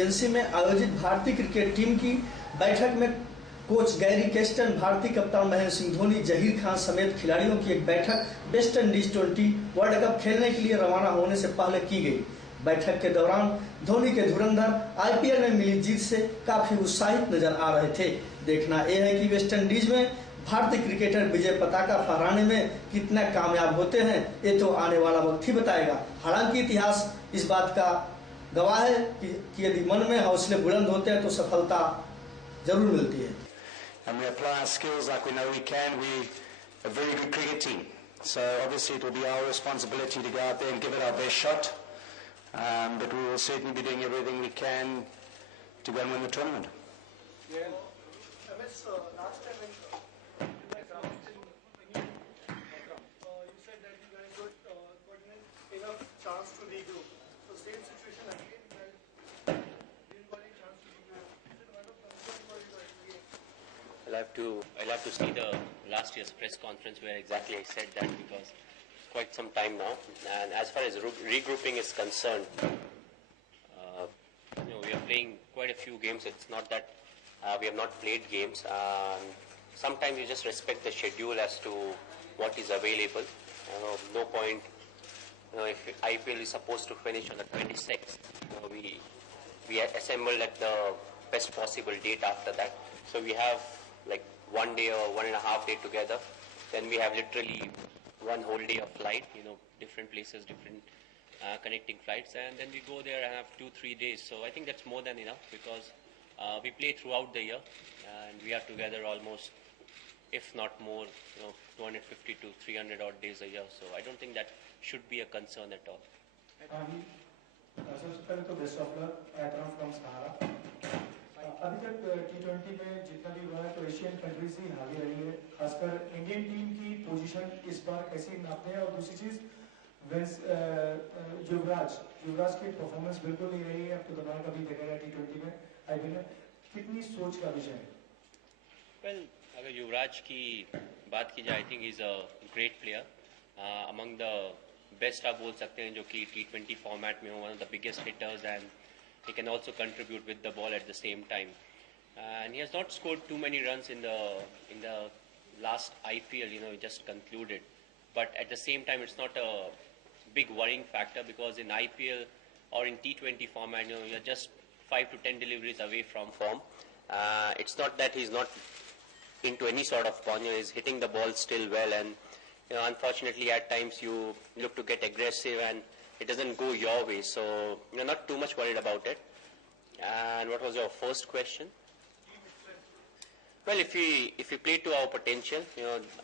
GNC में आयोजित भारतीय क्रिकेट टीम की बैठक में कोच गैरी केस्टन, भारतीय कप्तान महेंद्र सिंह धोनी, जहीर खान समेत खिलाड़ियों की एक बैठक West Indies T20 world cup खेलने के लिए रवाना होने से पहले की गई। बैठक के दौरान धोनी के धुरंधर आईपीएल में मिली जीत से काफी उत्साहित नजर आ रहे थे। देखना यह है कि वेस्ट इंडीज में भारतीय क्रिकेटर विजय पताका फहराने में कितना कामयाब होते हैं, ये तो आने वाला वक्त ही बताएगा। हालांकि इतिहास इस बात का गवाह है कि यदि मन में हौसले बुलंद होते हैं तो सफलता जरूर मिलती है। And we apply our skills like we know we can. We're a very good cricket team. So obviously it will be our responsibility to go out there and give it our best shot. But we will certainly be doing everything we can to go and win the tournament. Yeah. MS, last time you said that you guys got enough chance to regroup. So same situation again, you guys didn't got any chance to regroup. Is it one of concern for you guys again? I'll have to see the last year's press conference where exactly I said that, because it's quite some time now. And as far as regrouping is concerned, we are playing quite a few games. It's not that we have not played games. Sometimes you just respect the schedule as to what is available. No point, if IPL is supposed to finish on the 26th, we assembled at the best possible date after that. So we have like 1 day or 1.5 days together. Then we have literally one whole day of flight, different places, different connecting flights, and then we go there and have 2-3 days. So I think that's more than enough, because we play throughout the year, and we are together almost, if not more, 250 to 300 odd days a year. So I don't think that should be a concern at all. सबसे पहले तो best of luck, एतराम from सहारा। अभी तक T20 में जितना भी हुआ है तो एशियन कंट्रीज ही हावी रही है, खासकर इंडियन टीम की पोजीशन इस बार कैसी नापते हैं। और दूसरी चीज युवराज की परफॉर्मेंस बिल्कुल नहीं रही है, अब तो दोबारा कभी देखा गया T20 में आईपीएल में, कितनी सोच का विषय है? Well, अगर युवराज की बात की जाए, I think is a great player, among the best आप बोल सकते हैं जो कि T20 फॉर्मेट में हो, one of the biggest hitters, and he can also contribute with the ball at the same time. And he has not scored too many runs in the last IPL, he just concluded. But at the same time, it's not a big worrying factor, because in IPL or in T20 format, you're just 5 to 10 deliveries away from form. It's not that he's not into any sort of form. He's hitting the ball still well, and unfortunately at times you look to get aggressive and it doesn't go your way. So you're not too much worried about it. And what was your first question? Well, if we play to our potential,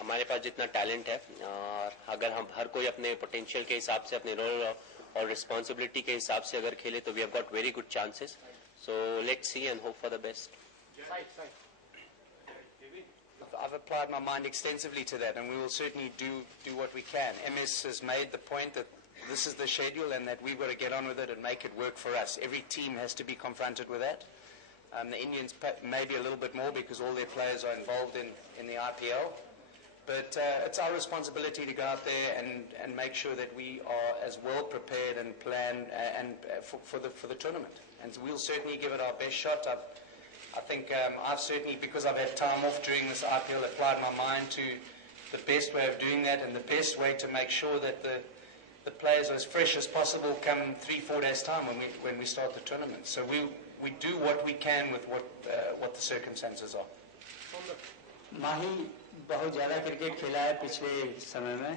हमारे पास जितना talent है, और अगर हम हर कोई अपने potential के हिसाब से, अपने role और responsibility के हिसाब से अगर खेले, तो we have got very good chances. So let's see and hope for the best. I've applied my mind extensively to that, and we will certainly do what we can. MS has made the point that this is the schedule and that we've got to get on with it and make it work for us. Every team has to be confronted with that. The Indians maybe a little bit more because all their players are involved in the IPL. But it's our responsibility to go out there and make sure that we are as well prepared and plan for the tournament. And we'll certainly give it our best shot. I think I've certainly, because I've had time off during this IPL, applied my mind to the best way of doing that and the best way to make sure that the players are as fresh as possible come 3-4 days time when we start the tournament. So we do what we can with what the circumstances are. माही बहुत ज़्यादा cricket खेला है पिछले समय में,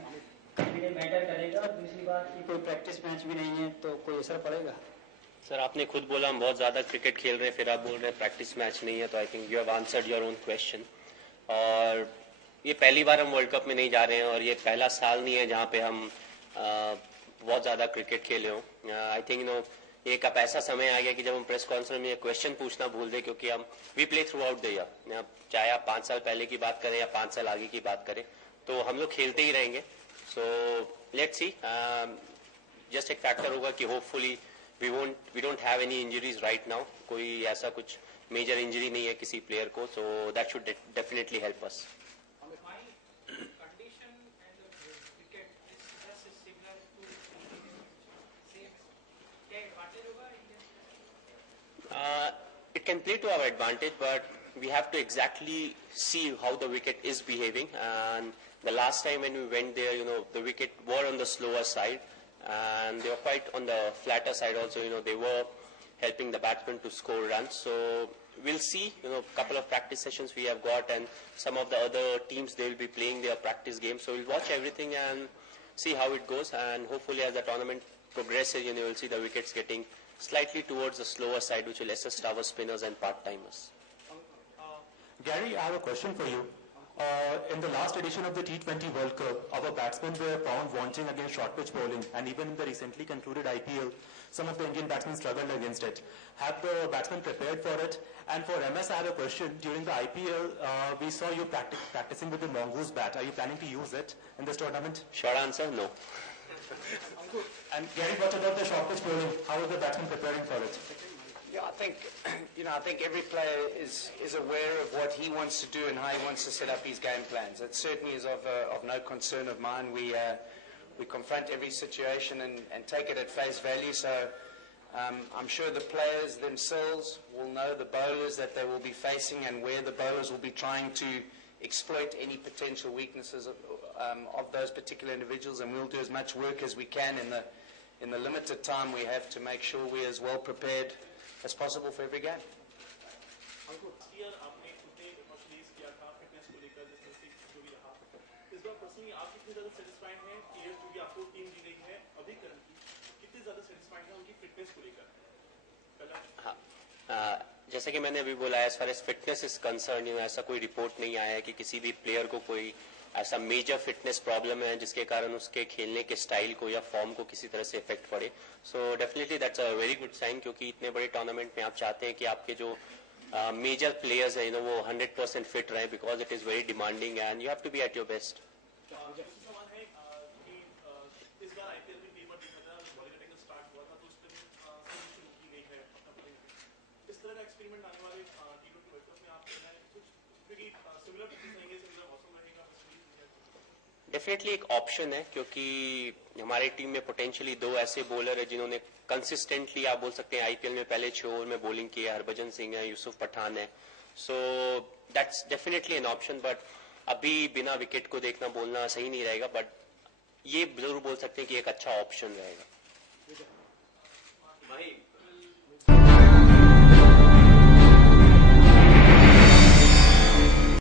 कभी matter करेगा। और दूसरी बात कि कोई प्रैक्टिस मैच भी नहीं है तो कोई असर पड़ेगा? सर, आपने खुद बोला हम बहुत ज़्यादा क्रिकेट खेल रहे हैं, फिर आप बोल रहे हैं प्रैक्टिस मैच नहीं है, तो I think you have answered your own question. और ये पहली बार हम वर्ल्ड कप में नहीं जा रहे हैं, और ये पहला साल नहीं है जहाँ पे हम बहुत ज़्यादा क्रिकेट खेले हों। आई थिंक एक अब ऐसा समय आ गया कि जब हम प्रेस कॉन्फ्रेंस में क्वेश्चन पूछना भूल दें, क्योंकि हम we play throughout the year, चाहे आप 5 साल पहले की बात करें या 5 साल आगे की बात करें, तो हम लोग खेलते ही रहेंगे। सो लेट्स सी, जस्ट एक फैक्टर होगा कि hopefully we don't have any injuries right now. कोई ऐसा कुछ मेजर इंजरी नहीं है किसी प्लेयर को, so that should definitely help us. can play to our advantage, but we have to exactly see how the wicket is behaving. And the last time when we went there, the wicket were on the slower side, and they were quite on the flatter side also. They were helping the batsmen to score runs. So we'll see, a couple of practice sessions we have got, and some of the other teams, they will be playing their practice games. So we'll watch everything and see how it goes, and hopefully as the tournament progresses, you'll see the wickets getting slightly towards the slower side, which will assist our spinners and part-timers. Gary, I have a question for you. In the last edition of the T20 World Cup, our batsmen were found wanting against short pitch bowling, and even in the recently concluded IPL, some of the Indian batsmen struggled against it. Have the batsmen prepared for it? And for MS, I have a question. During the IPL, we saw you practicing with the mongoose bat. Are you planning to use it in this tournament? Short answer, no. And Gary, what about the short pitch bowling? How are the batsmen preparing for it? Yeah, I think every player is aware of what he wants to do and how he wants to set up his game plans. It certainly is of no concern of mine. We confront every situation and take it at face value. So I'm sure the players themselves will know the bowlers that they will be facing and where the bowlers will be trying to exploit any potential weaknesses of those particular individuals, and we'll do as much work as we can in the limited time we have to make sure we're as well prepared as possible for every game. जैसे कि मैंने अभी बोला, as far as fitness is concern, ऐसा कोई report नहीं आया है कि किसी भी प्लेयर को कोई ऐसा मेजर फिटनेस प्रॉब्लम है जिसके कारण उसके खेलने के स्टाइल को या फॉर्म को किसी तरह से इफेक्ट पड़े. So definitely that's a very good sign, क्योंकि इतने बड़े टूर्नामेंट में आप चाहते हैं कि आपके जो मेजर प्लेयर्स हैं वो 100% फिट रहे, because it is very demanding and you have to be at your best. Definitely एक ऑप्शन है, क्योंकि हमारी टीम में पोटेंशियली 2 ऐसे बॉलर है जिन्होंने कंसिस्टेंटली, आप बोल सकते हैं, आईपीएल में पहले 6 ओवर में बॉलिंग की है. हरभजन सिंह है, यूसुफ पठान है. So that's definitely an option, but अभी बिना विकेट को देखना बोलना सही नहीं रहेगा, बट ये जरूर बोल सकते हैं कि एक अच्छा ऑप्शन रहेगा. भाई